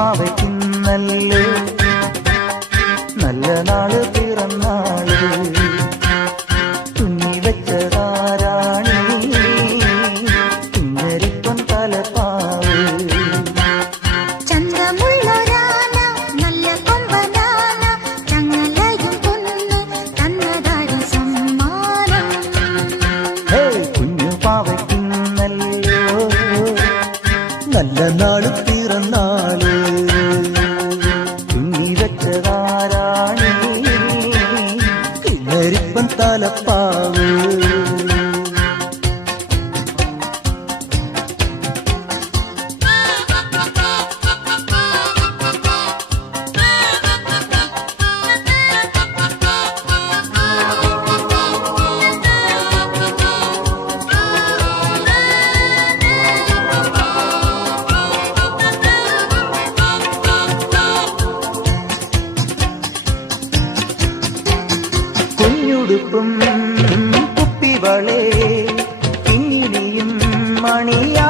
പാവയ്ക്കുന്നല്ലേ നല്ല നാള് പിറന്നാള് തുന്നി വെച്ചതാരാണി പിന്നരിപ്പം തലപ്പാവ് ചന്തമുള്ളൊരാന നല്ല കൊമ്പനാന ചങ്ങലയും പൊന്നു തന്നതാരി സമ്മാനം കുഞ്ഞു പാവയ്ക്കുന്നല്ലോ നല്ല നാള് പിറന്നാള് തുന്നി വെച്ചതാരാണി പിന്നരിപ്പം തലപ്പാവ് കുഞ്ഞുടുപ്പും കുപ്പിവളേ പീലിയും മണിയാ